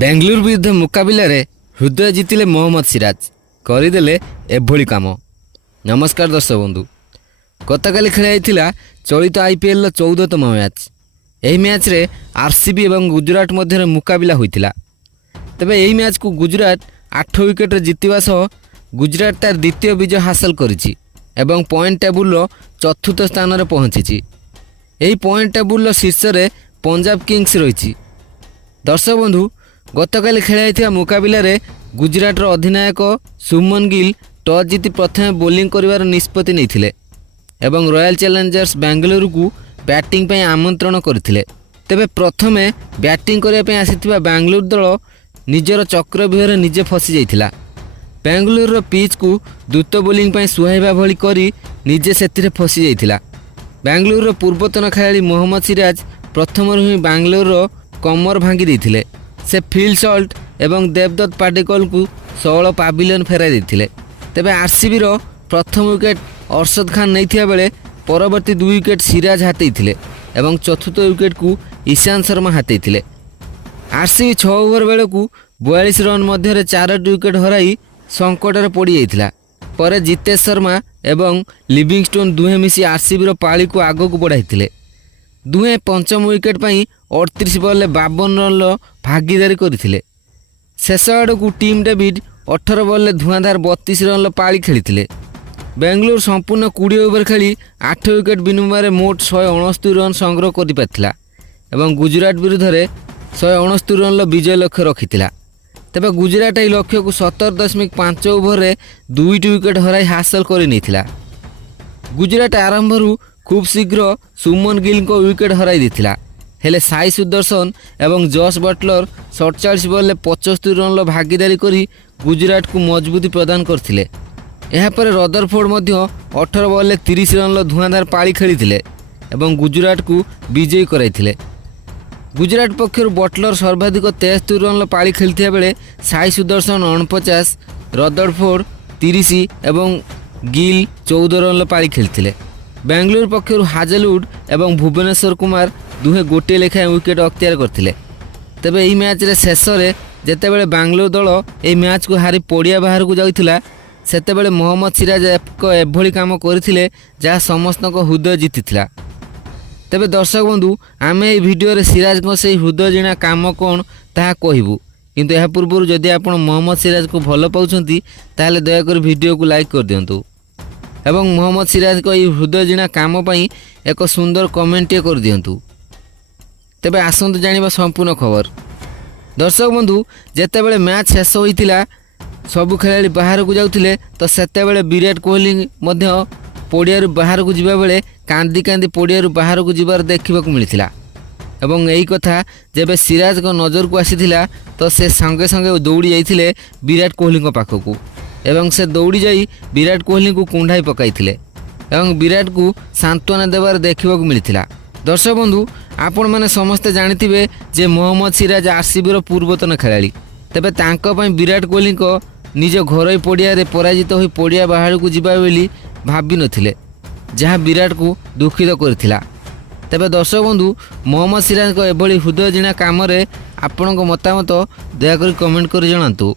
बेंगलुरु विरुद्ध मुकाबिला हृदय जितिले मोहम्मद सिराज करदेले एभली काम। नमस्कार दर्शक बंधु, गतकाली खेला चलित आईपीएल 14तम मैच। यही मैच रे आरसीबी एवं गुजरात मध्य मुकाबिला होइतिला। तबे यही मैच को गुजरात 8 विकेट जितवा सह गुजरात तार द्वितीय विजय हासिल करिछि एवं पॉइंट टेबुल चतुर्थ स्थान रे पहुंची। यही पॉइंट टेबुल शीर्ष रे पंजाब किंग्स रही। दर्शक बंधु, गतकाली खेला मुकाबिला गुजरात अधिनायक शुभमन गिल टॉस जीति प्रथम बोलिंग करिवार निष्पत्ति नैथिले एवं रॉयल चैलेंजर्स बेंगलुरु को बैटिंग पे आमंत्रण करथिले। तेबे प्रथमे बैटिंग करिया पे आसीथिबा बेंगलुरु दल निजर चक्रव्यूह निजे फसी जाइथिला। बेंगलुरु पिच को द्रुत बोलिंग पे सुहाइबा भली करी निजे सेथिरे फसी जाइथिला। बेंगलुरु पूर्वतन खेलाड़ी मोहम्मद सिराज प्रथम ही बेंगलुरु कमर भांगी देथिले। से फील्ड सल्ट एवं देवदत्त पाडिक्कल को 16 पाविलियन फेराई देथिले। तेबे आरसीबी रो प्रथम विकेट अरशद खान नैथिया बेले परवर्ती 2 विकेट सिराज हातेइथिले एवं चतुर्थ विकेट को ईशान शर्मा हातेइथिले। आरसीबी 6 ओवर बेले को 42 रन मध्य 4 विकेट हराई संकट पड़ जाइथिला। पर जितेश शर्मा एवं लिविंगस्टोन दुहे मिसी आरसीबी रो पाली को आग को बढ़ाइथिले। दुहे पंचम विकेट पाई 38 बॉल 52 रन भागीदारी करथिले। शेष आड़ को टीम डेविड 18 बॉल धुआंधार 32 रन पाली खेली। बेंगलुरु संपूर्ण 20 ओवर खेली 8 विकेट विनिमय मोट 169 रन संग्रह कर गुजरात विरुद्ध 169 रन विजय लक्ष्य रखिथिला। तेबे गुजरात यह लक्ष्य को 17.5 ओवर 2 विकेट हराई हासिल कर। गुजरात आरंभ खूब शीघ्र शुभमन गिल को विकेट हराई देथिला। हेले साई सुदर्शन एवं जॉस बटलर 47 बॉल 75 रन भागीदारी करी गुजरात को मजबूती प्रदान करथिले। एहापर रदरफोर्ड मध्य 18 बॉल 30 रन धुआंधार पाली खेली एवं गुजरात को विजयी कराइथिले। गुजरात पक्षर बटलर सर्वाधिक 73 रन पाली खेलथिया बेले साई सुदर्शन 49, रदरफोर्ड 30 एवं गिल 14 रन पाली खेलथिले। बेंगलुरु पक्षर हाजलवुड एवं भुवनेश्वर कुमार दुहे गोटे लेखाएं विकेट अख्तियार करथिले। तेबे यही मैच रे शेष रे जेतेबेले बेंगलुरु दल यह मैच को हारी पड़िया बाहर को जाउथिला, सेतेबेले मोहम्मद सिराज एक एभली काम करथिले जहाँ समस्त हृदय जीतिथिला। तेबे दर्शक बंधु, आमे এই ভিডিওରେ सिराज से हृदय जिणा काम कौन ताहा कहबू, किंतु यह पूर्व जदि आपण मोहम्मद सिराज को भल पाउछंती ताहले दयाकर वीडियो को लाइक कर दियंतु एवं मोहम्मद सिराज को हृदय जिणा काम पई एक सुंदर कमेंट कर दियंतु। तेबे आसंतु जानिबा संपूर्ण खबर। दर्शक बंधु, जेतेबेले मैच शेष होइतिला सबु खेलाड़ी बाहर को जाउथिले तो सेतेबेले विराट कोहली मध्य पड़ियारू बाहर को जिबा बेले कांदी कांदी पड़ियारू बाहर को जिबार देखिबा को मिलिथिला एवं यही कथा जेबे सिराज को नजर को आसीथिला तो से संगे संगे दौड़ी जाइथिले विराट कोहली को पाखकू एवं से दौड़ी जाई विराट कोहली को कुंढाई पकाइथिले एवं विराट को सांत्वना देवार देखिबा को मिलिथिला। दर्शक बंधु, आपण माने समस्ते जानिथिबे जे मोहम्मद सिराज आरसीबी रो पूर्वतन खेलाड़ी। तेबे तांको पई विराट कोहली को निज घरोई पड़िया रे पराजित होई पड़िया बाहर को जिबा बेली भाबी नथिले, जहाँ विराट को दुखित करथिला। तेबे दर्शक बंधु, मोहम्मद सिराज को एभली हृदय जिणा काम रे आपणको मतामत दयाकरी कमेंट कर जणांतु।